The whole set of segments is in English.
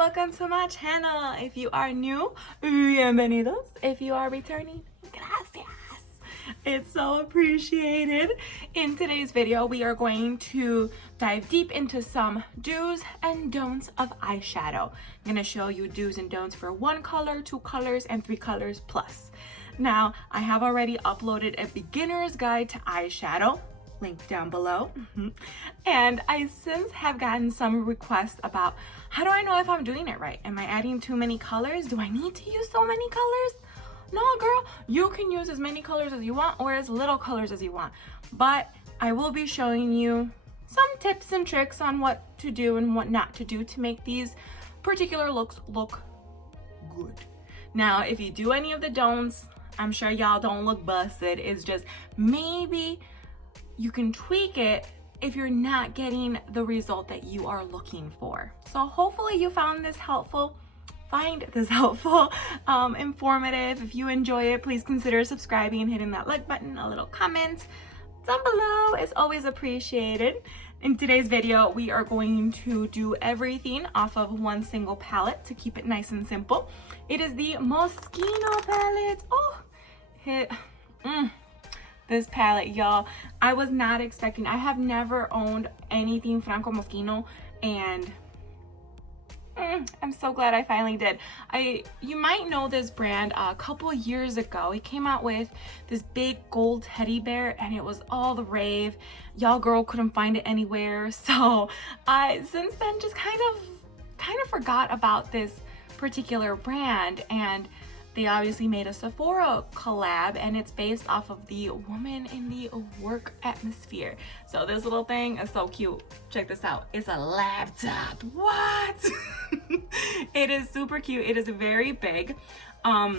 welcome to my channel. If you are new, bienvenidos. If you are returning, gracias. It's so appreciated. In today's video, we are going to dive deep into some do's and don'ts of eyeshadow. I'm going to show you do's and don'ts for 1 color, 2 colors, and 3 colors plus. Now, I have already uploaded a beginner's guide to eyeshadow, link down below. And I since have gotten some requests about, how do I know if I'm doing it right? Am I adding too many colors? Do I need to use so many colors? No, girl, you can use as many colors as you want or as little colors as you want. But I will be showing you some tips and tricks on what to do and what not to do to make these particular looks look good. Now, if you do any of the don'ts, I'm sure y'all don't look busted. It's just maybe you can tweak it if you're not getting the result that you are looking for. So hopefully you found this helpful. Find this helpful, informative. If you enjoy it, please consider subscribing and hitting that like button. A little comment down below is always appreciated. In today's video, we are going to do everything off of one single palette to keep it nice and simple. It is the Moschino palette. This palette, y'all, I was not expecting. I have never owned anything Franco Moschino, and I'm so glad I finally did. You might know this brand a couple years ago. It came out with this big gold teddy bear and it was all the rave. Y'all girl couldn't find it anywhere. So I since then just kind of forgot about this particular brand, and they obviously made a Sephora collab, and it's based off of the woman in the work atmosphere. So this little thing is so cute. Check this out. It's a laptop. What? It is super cute. It is very big. Now,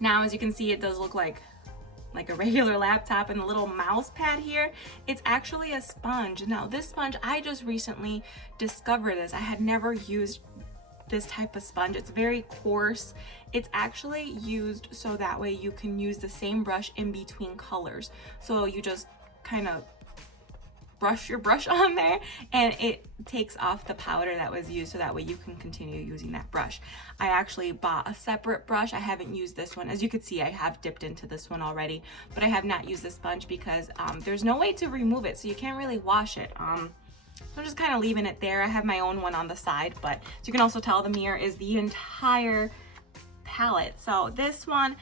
as you can see, it does look like a regular laptop, and the little mouse pad here, it's actually a sponge. Now, this sponge, I just recently discovered this. I had never used this type of sponge. It's very coarse. It's actually used so that way you can use the same brush in between colors. So you just kind of brush your brush on there and it takes off the powder that was used, so that way you can continue using that brush. I actually bought a separate brush. I haven't used this one. As you can see, I have dipped into this one already, but I have not used the sponge because there's no way to remove it, so you can't really wash it. So I'm just kind of leaving it there. I have my own one on the side, but as you can also tell, the mirror is the entire palette. So this one,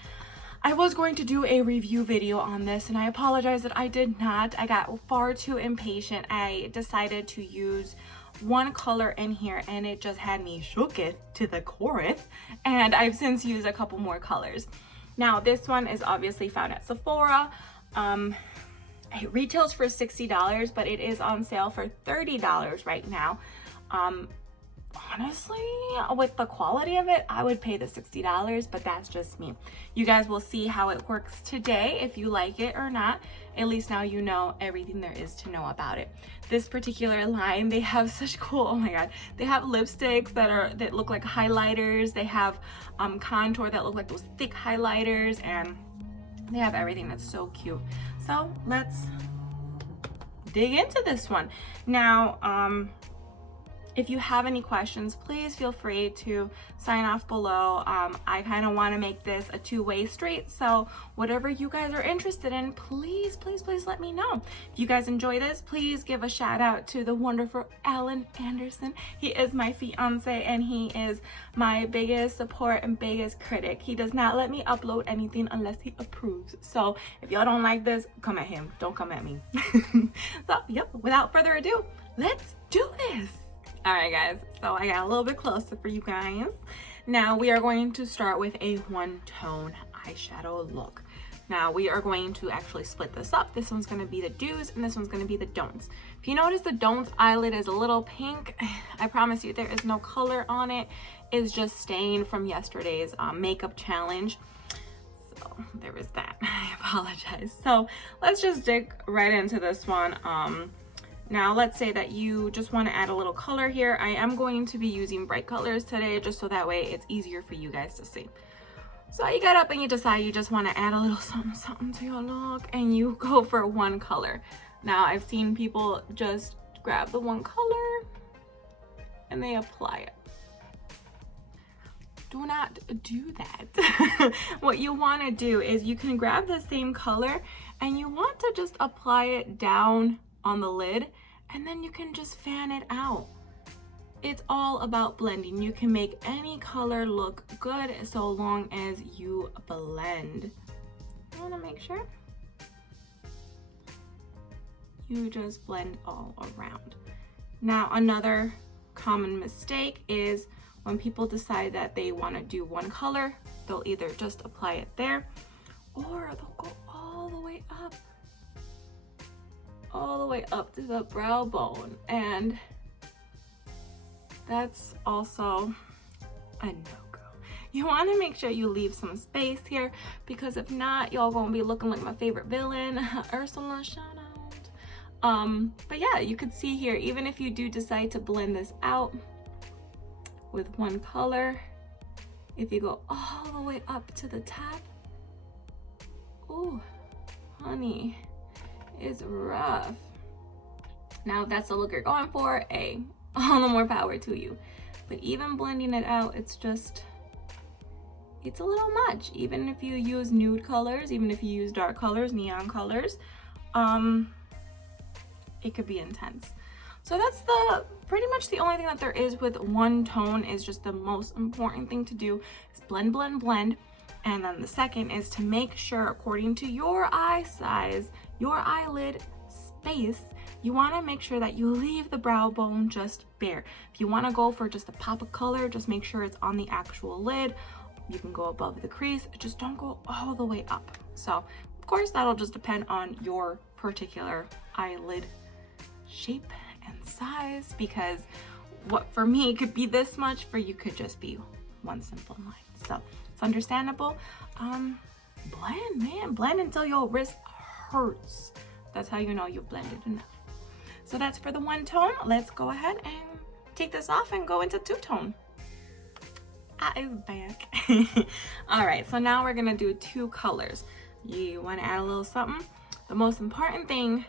I was going to do a review video on this, and I apologize that I did not. I got far too impatient. I decided to use one color in here, and it just had me shooketh to the chorus, and I've since used a couple more colors. Now, this one is obviously found at Sephora. It retails for $60, but it is on sale for $30 right now. Honestly, with the quality of it, I would pay the $60, but that's just me. You guys will see how it works today, if you like it or not. At least now you know everything there is to know about it. This particular line, they have such cool, oh my god, they have lipsticks that look like highlighters. They have contour that look like those thick highlighters, and they have everything that's so cute. So let's dig into this one. Now, if you have any questions, please feel free to sign off below. I kind of want to make this a two-way street, so whatever you guys are interested in, please let me know. If you guys enjoy this, please give a shout out to the wonderful Alan Anderson. He is my fiance, and he is my biggest support and biggest critic. He does not let me upload anything unless he approves. So if y'all don't like this, come at him. Don't come at me. So, yep, without further ado, let's do this. All right, guys, so I got a little bit closer for you guys. Now we are going to start with a one-tone eyeshadow look. Now we are going to actually split this up. This one's gonna be the do's and this one's gonna be the don'ts. If you notice, the don'ts eyelid is a little pink. I promise you there is no color on it. It's just stain from yesterday's makeup challenge. So there is that. I apologize. So let's just dig right into this one. Now, let's say that you just want to add a little color here. I am going to be using bright colors today, just so that way it's easier for you guys to see. So you get up and you decide you just want to add a little something to your look, and you go for one color. Now, I've seen people just grab the one color and they apply it. do not do that. What you want to do is you can grab the same color and you want to just apply it down on the lid, and then you can just fan it out. It's all about blending. You can make any color look good so long as you blend. I want to make sure you just blend all around. Now, another common mistake is when people decide that they want to do one color, they'll either just apply it there, or they'll go all the way up to the brow bone, and that's also a no-go. You want to make sure you leave some space here, because if not, y'all gonna be looking like my favorite villain, Ursula. Shout out. But yeah, you could see here, even if you do decide to blend this out with one color, if you go all the way up to the top, ooh, honey, it's rough. Now, if that's the look you're going for, all the more power to you. But even blending it out, it's a little much. Even if you use nude colors, even if you use dark colors, neon colors, it could be intense. So that's pretty much the only thing that there is with one tone. Is just the most important thing to do is blend, blend, blend. And then the second is to make sure, according to your eye size, your eyelid space, you want to make sure that you leave the brow bone just bare. If you want to go for just a pop of color, just make sure it's on the actual lid. You can go above the crease, just don't go all the way up. So of course that'll just depend on your particular eyelid shape and size, because what for me could be this much, for you could just be one simple line. So it's understandable. Blend, man, blend until your wrist hurts. That's how you know you've blended enough. So that's for the one tone. Let's go ahead and take this off and go into two-tone. Is back. All right, so now we're gonna do two colors. You want to add a little something. The most important thing,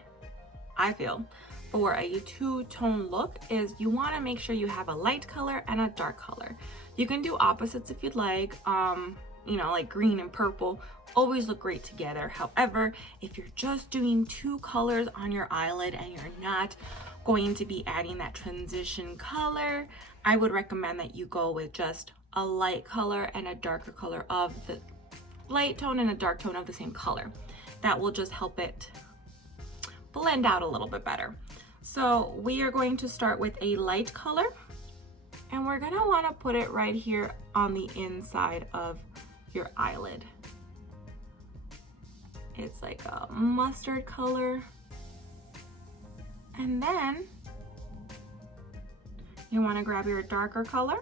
I feel, for a two-tone look is you want to make sure you have a light color and a dark color. You can do opposites if you'd like. You know, like green and purple always look great together. However, if you're just doing two colors on your eyelid and you're not going to be adding that transition color, I would recommend that you go with just a light color and a darker color of the light tone and a dark tone of the same color. That will just help it blend out a little bit better. So we are going to start with a light color, and we're gonna wanna put it right here on the inside of your eyelid. It's like a mustard color. And then you wanna grab your darker color,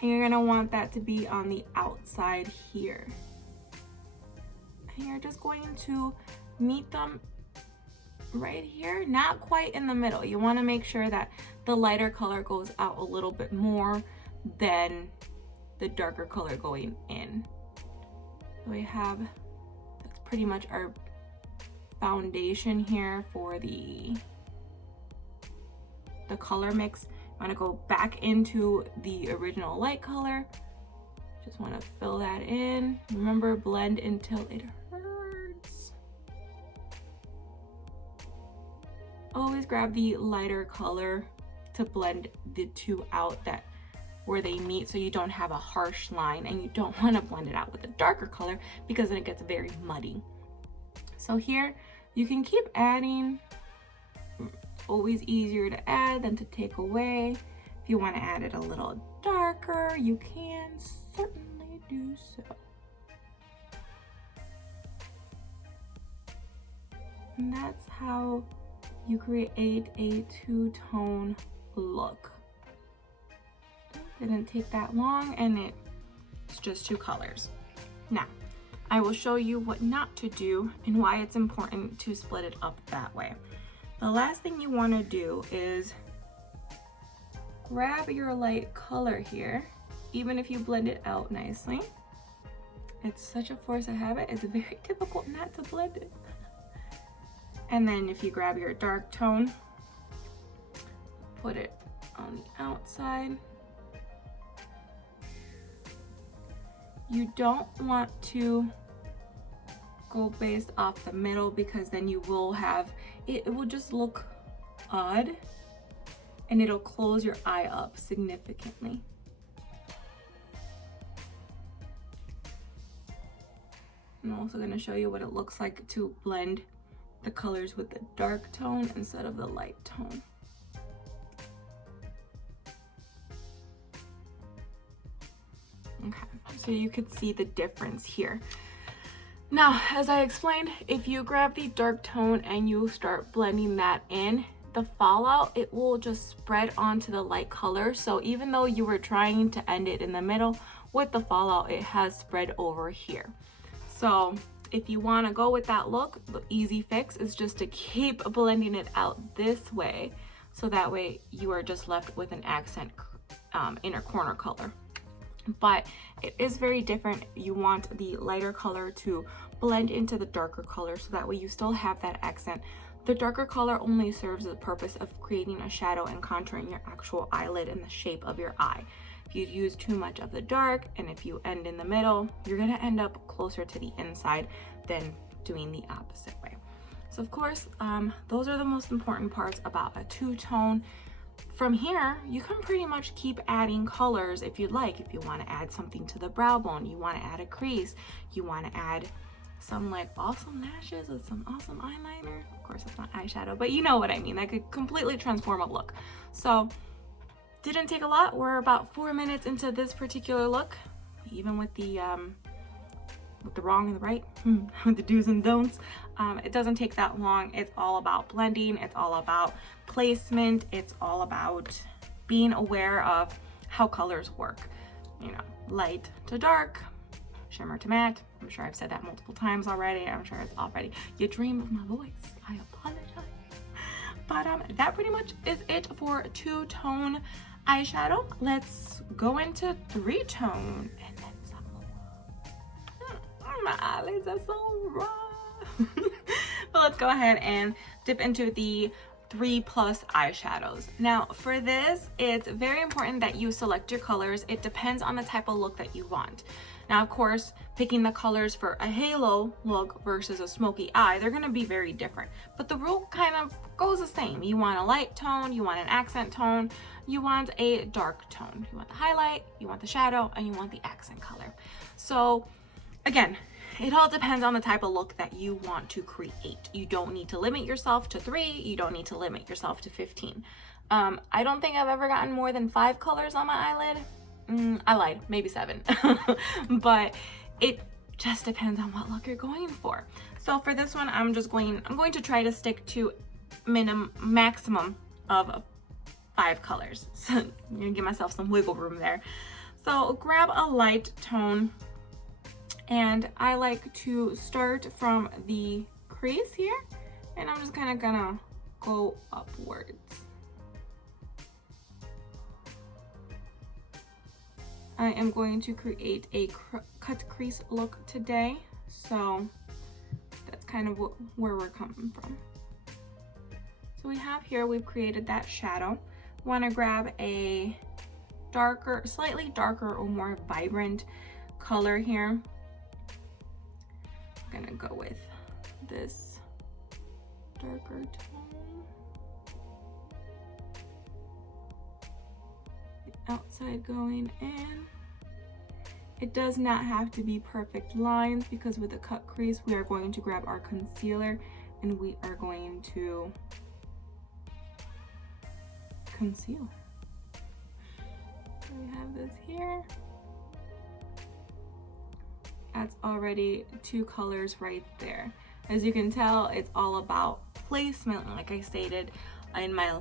and you're gonna want that to be on the outside here. And you're just going to meet them right here, not quite in the middle. You wanna make sure that the lighter color goes out a little bit more than the darker color going in. So we have, that's pretty much our foundation here for the color mix. I'm gonna go back into the original light color. Just wanna fill that in. Remember, blend until it hurts. Always grab the lighter color to blend the two out, that where they meet, so you don't have a harsh line, and you don't want to blend it out with a darker color because then it gets very muddy. So here you can keep adding. Always easier to add than to take away. If you want to add it a little darker, you can certainly do so. And that's how you create a two-tone look. Didn't take that long, and it's just two colors. Now, I will show you what not to do and why it's important to split it up that way. The last thing you want to do is grab your light color here, even if you blend it out nicely. It's such a force of habit, it's very difficult not to blend it. And then if you grab your dark tone, put it on the outside. You don't want to go based off the middle because then you will have, it will just look odd and it'll close your eye up significantly. I'm also going to show you what it looks like to blend the colors with the dark tone instead of the light tone. Okay, so you could see the difference here. Now, as I explained, if you grab the dark tone and you start blending that in, the fallout, it will just spread onto the light color. So even though you were trying to end it in the middle, with the fallout, it has spread over here. So if you want to go with that look, the easy fix is just to keep blending it out this way. So that way you are just left with an accent inner corner color. But it is very different. You want the lighter color to blend into the darker color so that way you still have that accent. The darker color only serves the purpose of creating a shadow and contouring your actual eyelid and the shape of your eye. If you use too much of the dark and if you end in the middle, you're gonna end up closer to the inside than doing the opposite way. So of course, those are the most important parts about a two-tone. From here, you can pretty much keep adding colors if you'd like. If you want to add something to the brow bone, you want to add a crease, you want to add some like awesome lashes with some awesome eyeliner. Of course, it's not eyeshadow, but you know what I mean. That could completely transform a look. So, didn't take a lot. We're about 4 minutes into this particular look, even with the wrong and the right, with the do's and don'ts. It doesn't take that long. It's all about blending. It's all about placement. It's all about being aware of how colors work. You know, light to dark, shimmer to matte. I'm sure I've said that multiple times already. I'm sure it's already your dream of my voice. I apologize. But that pretty much is it for two-tone eyeshadow. Let's go into three-tone and then some more. My eyelids are so raw. But let's go ahead and dip into the 3+ eyeshadows. Now for this, it's very important that you select your colors. It depends on the type of look that you want. Now of course, picking the colors for a halo look versus a smoky eye, they're gonna be very different. But the rule kind of goes the same. You want a light tone, you want an accent tone, you want a dark tone. You want the highlight, you want the shadow, and you want the accent color. So again, it all depends on the type of look that you want to create. You don't need to limit yourself to 3. You don't need to limit yourself to 15. I don't think I've ever gotten more than 5 colors on my eyelid. I lied, maybe 7. But it just depends on what look you're going for. So for this one, I'm going to try to stick to maximum of 5 colors. So I'm gonna give myself some wiggle room there. So grab a light tone. And I like to start from the crease here, and I'm just kind of gonna go upwards. I am going to create a cut crease look today, so that's kind of where we're coming from. So we have here, we've created that shadow. Want to grab a darker, slightly darker or more vibrant color here. Gonna go with this darker tone. The outside going in. It does not have to be perfect lines because with a cut crease, we are going to grab our concealer and we are going to conceal. So we have this here. That's already 2 colors right there. As you can tell, it's all about placement, like I stated in my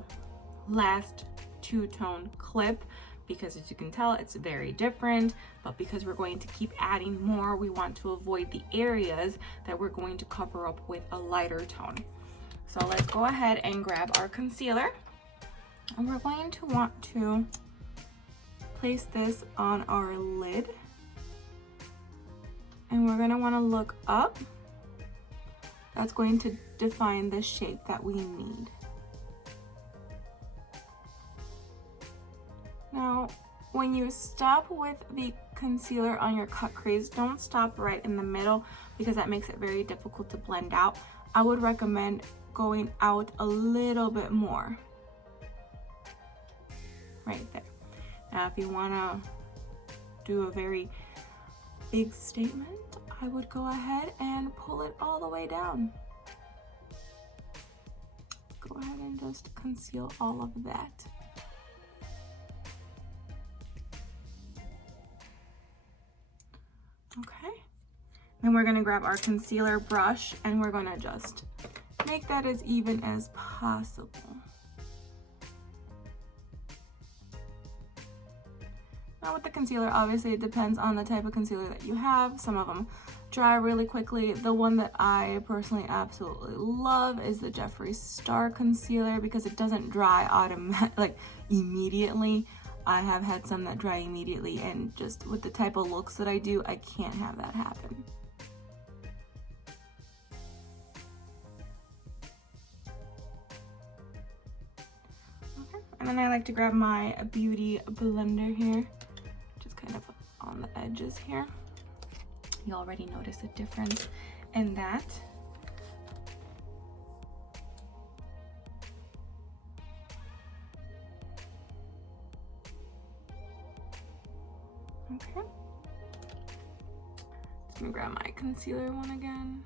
last two-tone clip, because as you can tell, it's very different, but because we're going to keep adding more, we want to avoid the areas that we're going to cover up with a lighter tone. So let's go ahead and grab our concealer, and we're going to want to place this on our lid. And we're gonna wanna look up. That's going to define the shape that we need. Now, when you stop with the concealer on your cut crease, don't stop right in the middle because that makes it very difficult to blend out. I would recommend going out a little bit more. Right there. Now, if you want to do a very big statement, I would go ahead and pull it all the way down. Go ahead and just conceal all of that. Okay. Then we're going to grab our concealer brush and we're going to just make that as even as possible. Now with the concealer, obviously it depends on the type of concealer that you have. Some of them dry really quickly. The one that I personally absolutely love is the Jeffree Star concealer because it doesn't dry like immediately. I have had some that dry immediately, and just with the type of looks that I do, I can't have that happen. Okay. And then I like to grab my beauty blender here, just kind of on the edges here. You already notice a difference in that. Okay. Just gonna grab my concealer one again.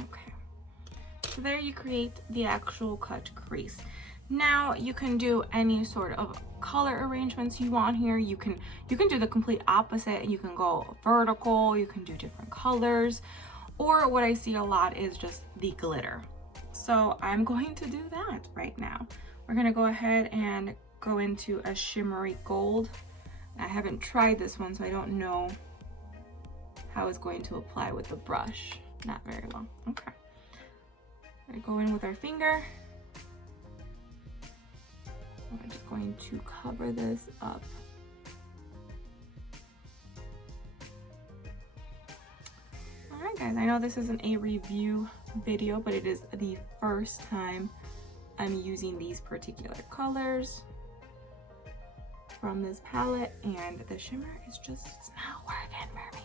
Okay. So there you create the actual cut crease. Now you can do any sort of color arrangements you want here. You can do the complete opposite. You can go vertical, you can do different colors, or what I see a lot is just the glitter. So I'm going to do that right now. We're gonna go ahead and go into a shimmery gold. I haven't tried this one, so I don't know how it's going to apply with the brush. Not very well. Okay. We're gonna go in with our finger. We're just going to cover this up. Alright guys, I know this isn't a review video, but it is the first time I'm using these particular colors from this palette, and the shimmer is just, it's not working for me.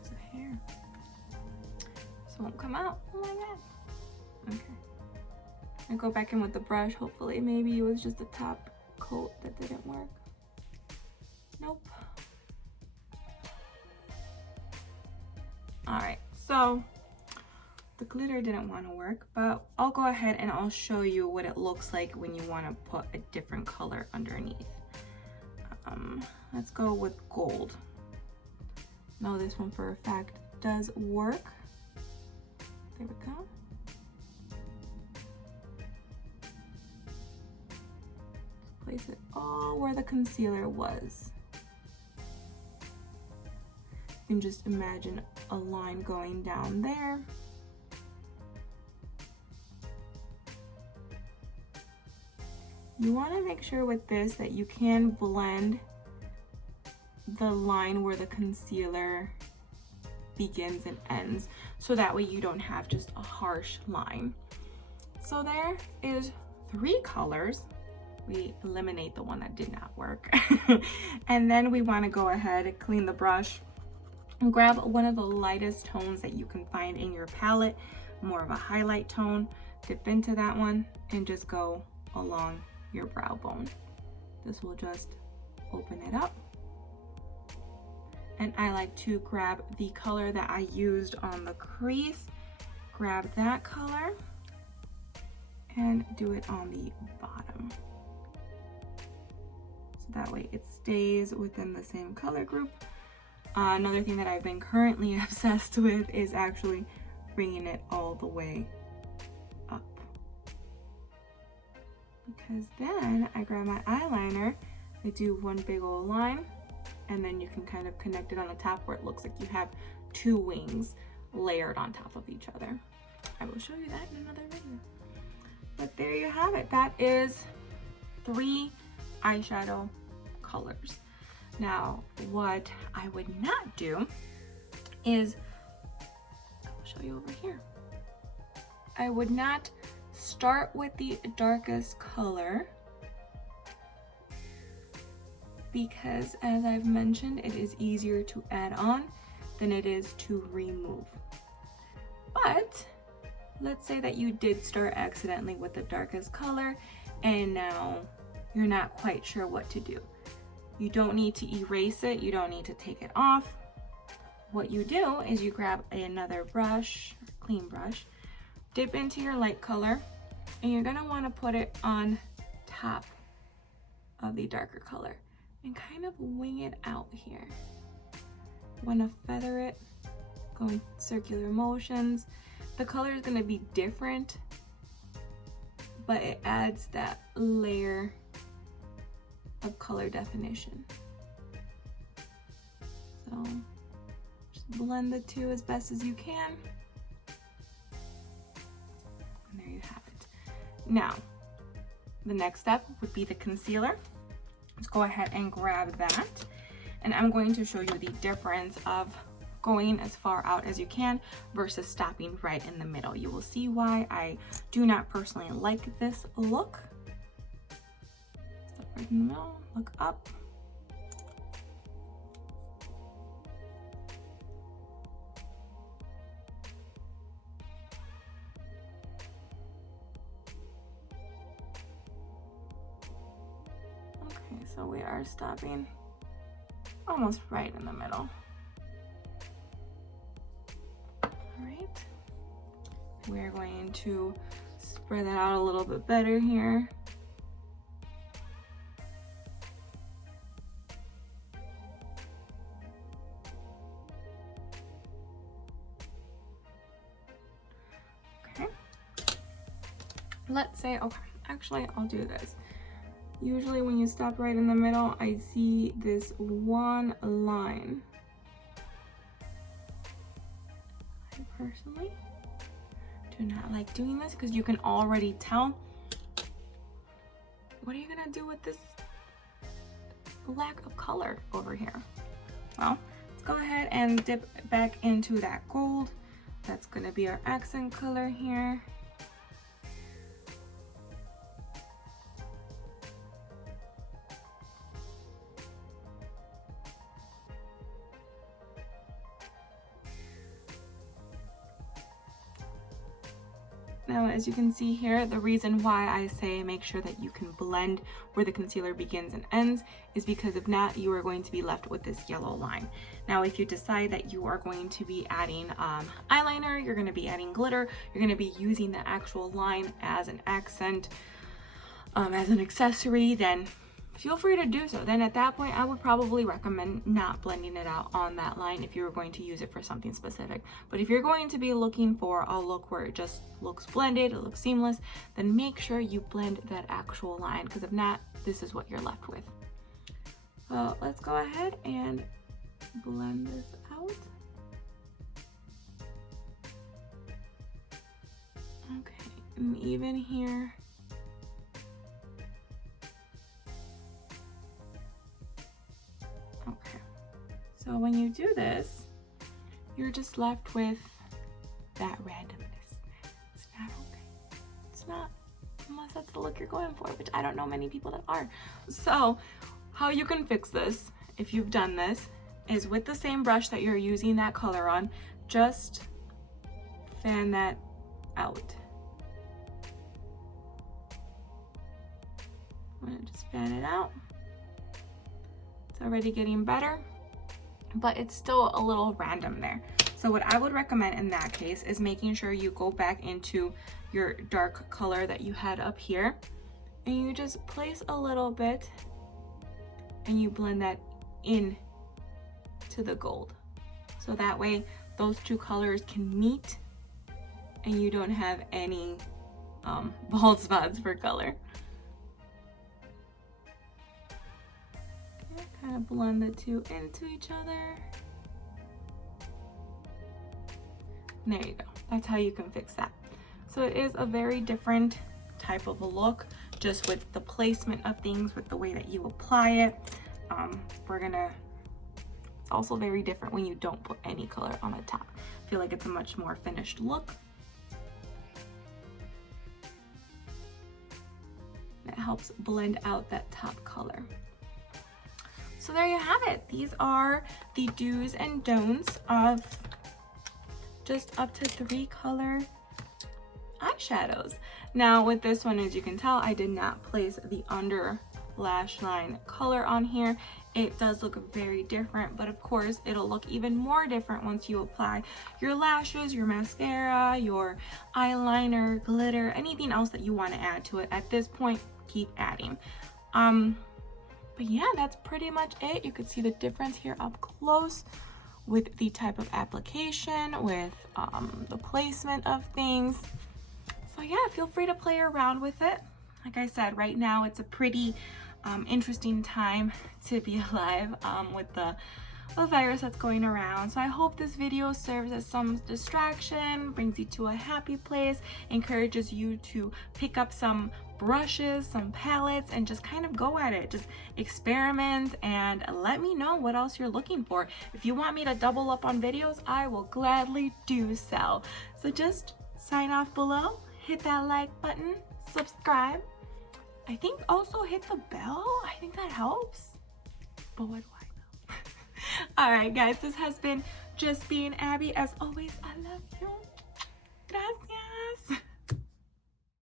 There's a hair. This won't come out. Oh my god. Okay. I go back in with the brush. Hopefully, maybe it was just the top coat that didn't work. Nope. Alright, so the glitter didn't want to work, but I'll go ahead and I'll show you what it looks like when you want to put a different color underneath. Let's go with gold. Now this one for a fact does work. There we go. Place it all where the concealer was. You can just imagine a line going down there. You want to make sure with this that you can blend the line where the concealer begins and ends, so that way you don't have just a harsh line. So there is 3 colors. We eliminate the one that did not work. And then we want to go ahead and clean the brush and grab one of the lightest tones that you can find in your palette, more of a highlight tone. Dip into that one and just go along your brow bone. This will just open it up. And I like to grab the color that I used on the crease, grab that color and do it on the bottom. So that way it stays within the same color group. Another thing that I've been currently obsessed with is actually bringing it all the way up. Because then I grab my eyeliner, I do one big old line, and then you can kind of connect it on the top where it looks like you have 2 wings layered on top of each other. I will show you that in another video. But there you have it. That is 3 eyeshadow colors. Now, what I would not do is, I'll show you over here. I would not start with the darkest color because, as I've mentioned, it is easier to add on than it is to remove. But let's say that you did start accidentally with the darkest color and now you're not quite sure what to do. You don't need to erase it, you don't need to take it off. What you do is you grab another brush, clean brush, dip into your light color, and you're gonna wanna put it on top of the darker color and kind of wing it out here. Wanna feather it, go in circular motions. The color is gonna be different, but it adds that layer of color definition. So just blend the two as best as you can. And there you have it. Now, the next step would be the concealer. Let's go ahead and grab that. And I'm going to show you the difference of going as far out as you can versus stopping right in the middle. You will see why I do not personally like this look. Stop right in the middle, look up. Okay, so we are stopping almost right in the middle. Alright, we're going to spread that out a little bit better here. Okay, let's say, okay, actually I'll do this. Usually when you stop right in the middle, I see this one line. I personally do not like doing this because you can already tell. What are you gonna do with this lack of color over here? Well, let's go ahead and dip back into that gold. That's gonna be our accent color here. Now, as you can see here, the reason why I say make sure that you can blend where the concealer begins and ends is because if not, you are going to be left with this yellow line. Now, if you decide that you are going to be adding eyeliner, you're going to be adding glitter, you're going to be using the actual line as an accent, as an accessory, then feel free to do so. Then at that point, I would probably recommend not blending it out on that line if you were going to use it for something specific. But if you're going to be looking for a look where it just looks blended, it looks seamless, then make sure you blend that actual line, because if not, this is what you're left with. Let's go ahead and blend this out. Okay, and even here, okay, so when you do this, you're just left with that randomness. It's not okay. It's not, unless that's the look you're going for, which I don't know many people that are. So how you can fix this, if you've done this, is with the same brush that you're using that color on, just fan that out. I'm gonna just fan it out. It's already getting better, but it's still a little random there. So what I would recommend in that case is making sure you go back into your dark color that you had up here, and you just place a little bit and you blend that in to the gold. So that way those two colors can meet and you don't have any bald spots for color. Okay, kind of blend the two into each other. And there you go. That's how you can fix that. So it is a very different type of a look, just with the placement of things, with the way that you apply it. It's also very different when you don't put any color on the top. I feel like it's a much more finished look. It helps blend out that top color. So there you have it. These are the do's and don'ts of just up to 3 color eyeshadows. Now with this one, as you can tell, I did not place the under lash line color on here. It does look very different, but of course it'll look even more different once you apply your lashes, your mascara, your eyeliner, glitter, anything else that you want to add to it. At this point, keep adding. But yeah, that's pretty much it. You can see the difference here up close with the type of application, with the placement of things. So yeah, feel free to play around with it. Like I said, right now it's a pretty interesting time to be alive with the virus that's going around. So I hope this video serves as some distraction, brings you to a happy place, encourages you to pick up some brushes, some palettes, and just kind of go at it. Just experiment and let me know what else you're looking for. If you want me to double up on videos, I will gladly do so. So just sign off below, hit that like button, subscribe. I think also hit the bell. I think that helps. But what do I know? All right, guys, this has been Just Being Abby. As always, I love you. Gracias.